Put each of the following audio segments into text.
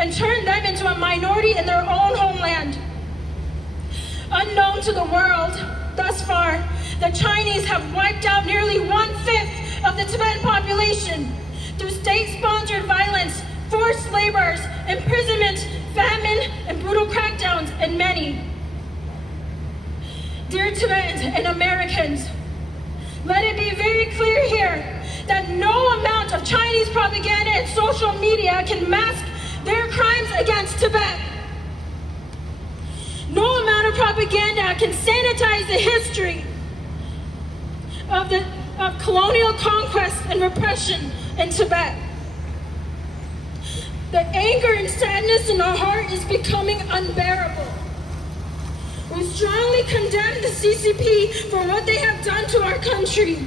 and turned them into a minority in their own homeland. Unknown to the world, thus far, the Chinese have wiped out nearly 1/5 of the Tibetan population through state-sponsored violence, forced labors, imprisonment, famine, and brutal crackdowns, and many. Dear Tibetans and Americans, let it be very clear here that no amount of Chinese propaganda and social media can mask their crimes against Tibet. No amount of propaganda can sanitize the history of colonial conquest and repression in Tibet. The anger and sadness in our heart is becoming unbearable. We strongly condemn the CCP for what they have done to our country.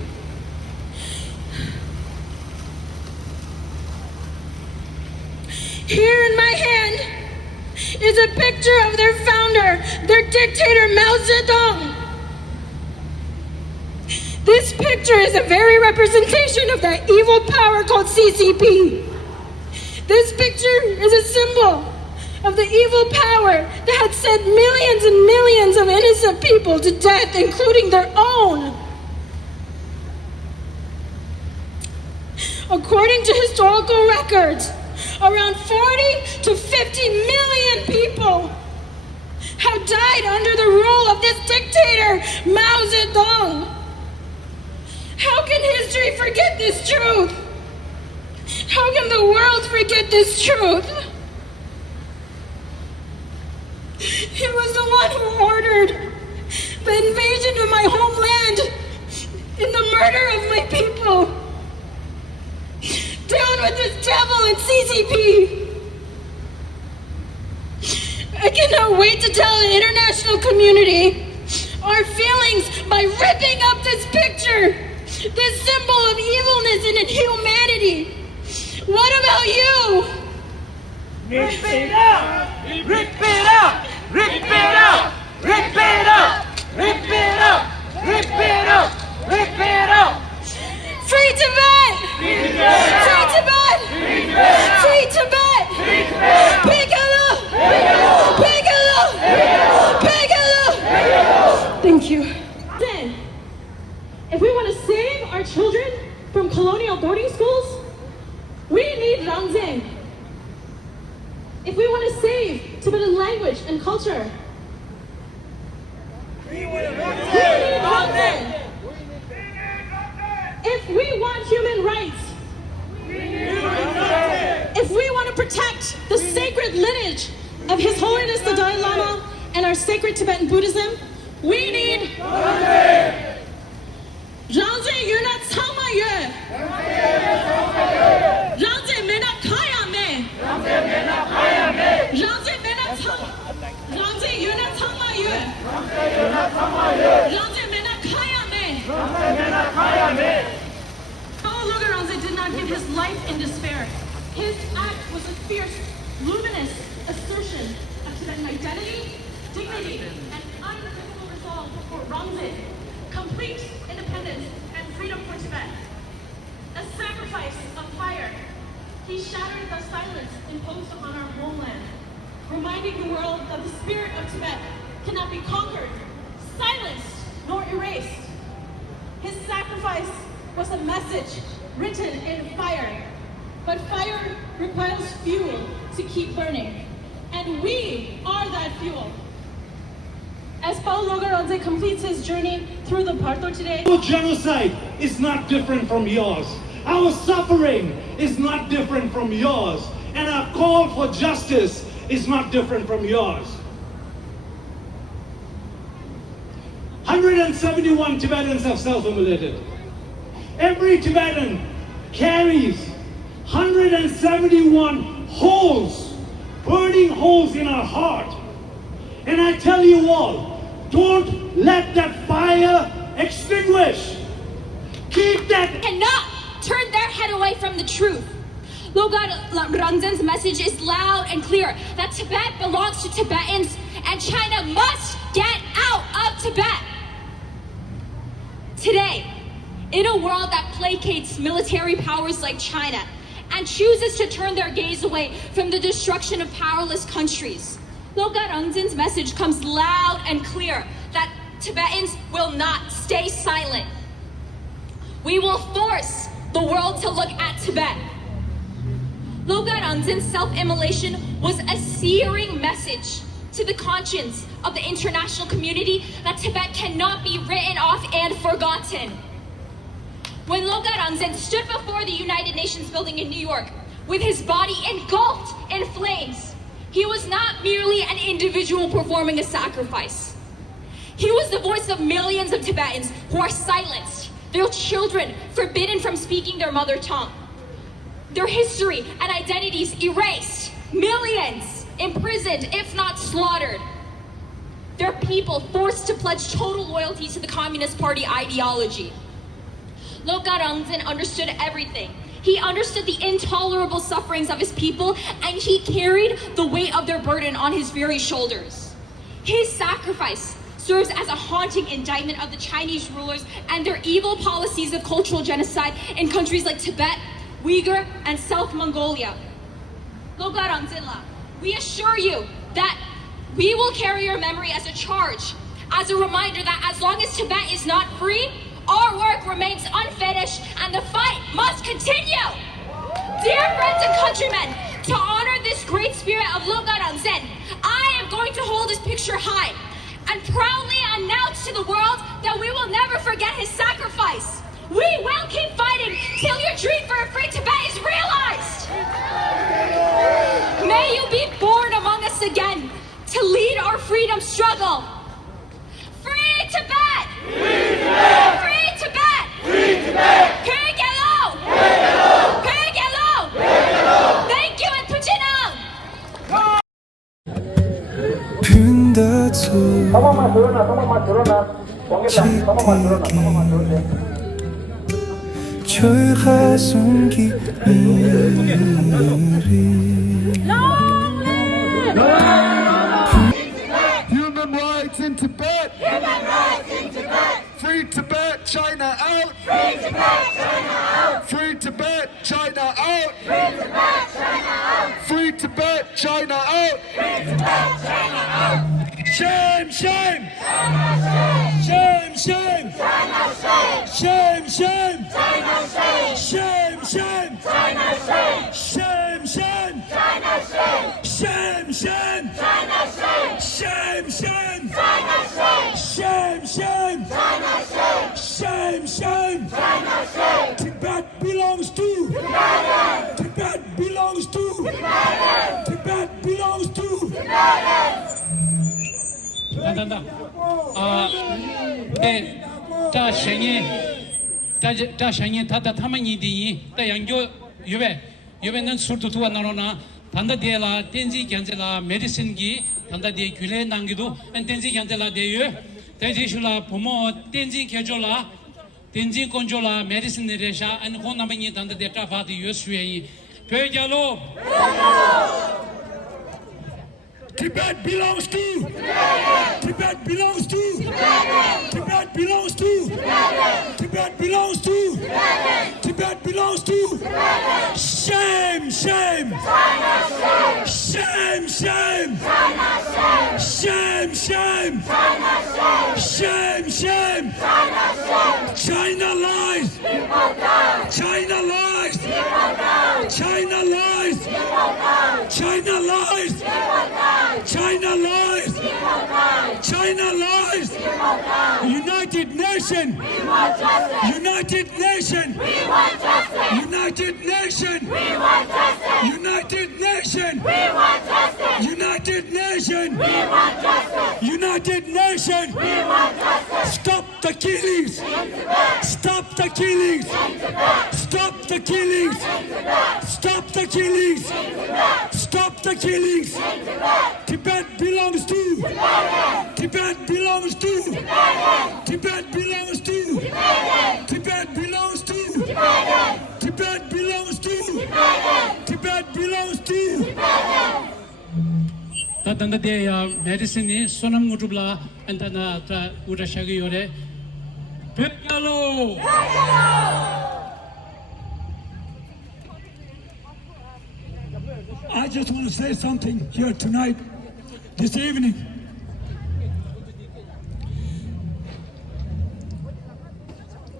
Here in my hand is a picture of their founder, their dictator Mao Zedong. This picture is a very representation of that evil power called CCP. This picture is a symbol of the evil power that had sent millions and millions of innocent people to death, including their own. According to historical records, around 40 to 50 million people have died under the rule of this dictator, Mao Zedong. How can history forget this truth? How can the world forget this truth? He was the one who ordered the invasion of my homeland and the murder of my people. Down with this devil and CCP. I cannot wait to tell the international community our feelings by ripping up this picture, this symbol of evilness and inhumanity. What about you? Rip it out! Rip it out! Rip it out! Rip it out! Rip it out! Rip it out! Rip it out! Free Tibet! Free Tibet! Free Tibet! Free Tibet! Free Tibet! Free Tibet! Bigelow! Bigelow! Bigelow! Thank you. Then, if we want to save our children from colonial boarding schools, we need Rangzen. If we want to save Tibetan language and culture, we need Rangzen. If we want human rights, if we want to protect the sacred lineage of His Holiness the Dalai Lama and our sacred Tibetan Buddhism, we need Rangzen. Rangzen, you're not Samaye. Rangzen, mena kaya me. Rangzen, you're not Samaye. Rangzen, mena kaya me. Pawo Rangzen did not give his life in despair. His act was a fierce, luminous assertion of Tibetan identity, dignity, and unbreakable resolve for Rangzen, complete independence and freedom for Tibet. A sacrifice of fire, he shattered the silence imposed upon our homeland, reminding the world that the spirit of Tibet cannot be conquered, silenced, nor erased. His sacrifice was a message written in fire, but fire requires fuel to keep burning, and we are that fuel. As Pawo Rangzen completes his journey through the Bardo today, Our genocide is not different from yours. Our suffering is not different from yours. And our call for justice is not different from yours. 171 Tibetans have self-immolated. Every Tibetan carries 171 holes, burning holes in our heart. And I tell you all, don't let that fire extinguish. Keep that. Cannot turn their head away from the truth. Lobga Rangzen's message is loud and clear that Tibet belongs to Tibetans and China must get out of Tibet. Today, in a world that placates military powers like China and chooses to turn their gaze away from the destruction of powerless countries. Lobga Rangzen's message comes loud and clear that Tibetans will not stay silent. We will force the world to look at Tibet. Lobga Rangzen's self-immolation was a searing message to the conscience of the international community that Tibet cannot be written off and forgotten. When Lobga Rangzen stood before the United Nations building in New York with his body engulfed in flames, he was not merely an individual performing a sacrifice. He was the voice of millions of Tibetans who are silenced, their children forbidden from speaking their mother tongue, their history and identities erased, millions imprisoned, if not slaughtered, their people forced to pledge total loyalty to the Communist Party ideology. Lobga Rangzen understood everything. He understood the intolerable sufferings of his people, and he carried the weight of their burden on his very shoulders. His sacrifice serves as a haunting indictment of the Chinese rulers and their evil policies of cultural genocide in countries like Tibet, Uyghur, and South Mongolia. Lobga Rangzen, we assure you that we will carry your memory as a charge, as a reminder that as long as Tibet is not free, our work remains unfinished and the fight must continue. Dear friends and countrymen, to honor this great spirit of Lobga Rangzen, I am going to hold his picture high and proudly announce to the world that we will never forget his sacrifice. We will keep fighting till your dream for a free Tibet is realized. May you be born among us again to lead our freedom struggle. Free Tibet! Free Tibet! Free Tibet! Free Tibet! Thank you and Puchinang! Human rights in Tibet! Human rights in Tibet! Free Tibet, China out! Free Tibet, China out! Free Tibet, China out! Free Tibet, China out! Free Tibet, China out! Free Tibet, China out! Shame, shame! China shame! Shame, shame! China shame! Shame, shame! China shame! Shame, shame! China shame! Shame, shame! China shame! Shame, shame! China shame! Shame, shame! China shame! Shame, shame! China shame! Shame, shame! China shame! Tibet belongs to! Tibetans! Tibet belongs to! Tibetans! Tibet belongs to! Tibetans! 等等，这声音，这声音，他们你的，这样有能速度多那种呢，他的的啦，电子检测啦，medicine 机，他的的kül来难给都，电子检测啦的有，电子说啦，父母电子检测啦，电子工作啦，medicine 的人啥，可能你他的的查法的有学议，别讲喽。Tibet belongs to! Tibet belongs to! Tibet belongs to! Tibet belongs to! Tibet belongs to! Shame, shame! Shame, shame! Shame, shame! Shame, shame! China lies! China lies! China lies! China lies! China lies! China lies! United Nation! United Nation! United Nation! United Nation! United Nation! United Nation! Stop the killings! Stop the killings! Stop the killings! Stop the killings! Stop the killings! Tibet belongs to! Tibet belongs to! Tibet belongs to! Tibet belongs to! Tibet belongs to! Tibet belongs to! Tanda dia medicine sonam ngutubla antana tra uda shagi yore. Pekalo. just want to say something here tonight, this evening.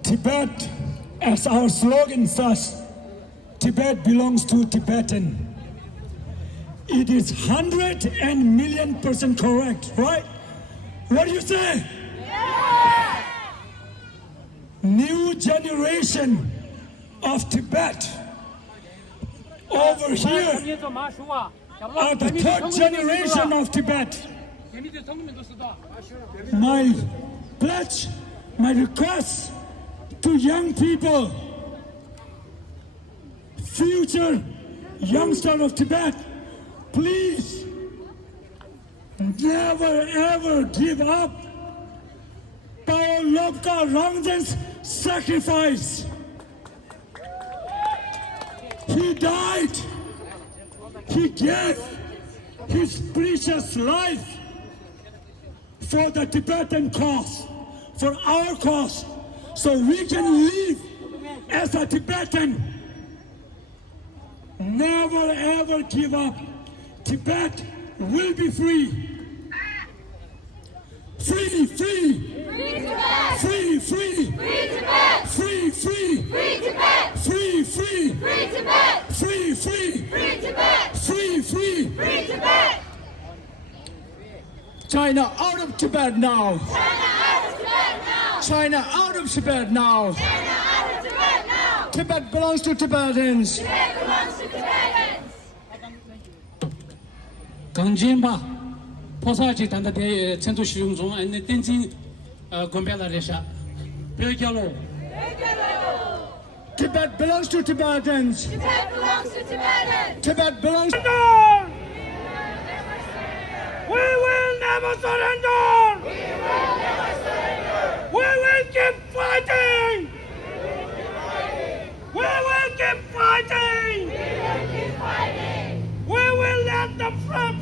Tibet, as our slogan says, Tibet belongs to Tibetan. It is 100% correct, right? What do you say? New generation of Tibet over here 民族马叔啊， are the third generation of Tibet. 人民的同民都知道。 My pledge, my request to young people, future youngster of Tibet, please never ever give up Pawo Lobga Rangzen's sacrifice. He died. He gave his precious life for the Tibetan cause, for our cause, so we can live as a Tibetan. Never ever give up. Tibet will be free. Free, free. Free Tibet! Free, free. Free Tibet! Free, free. Free Tibet! Free, free. Free Tibet! Free, free. Free Tibet! Free, free. Free Tibet! China out of Tibet now. China out of Tibet now! China out of Tibet now. China out of Tibet now! Tibet belongs to Tibetans. Tibet belongs to Tibetans! 강진바 포사지 단다 대 전투 시용 중 안내 댄진 건배라레샤 별결로 Tibet belongs to Tibetans. Tibet belongs to Tibetans! Tibet belongs to We will never surrender. We will keep fighting. We will keep fighting. We will let the flag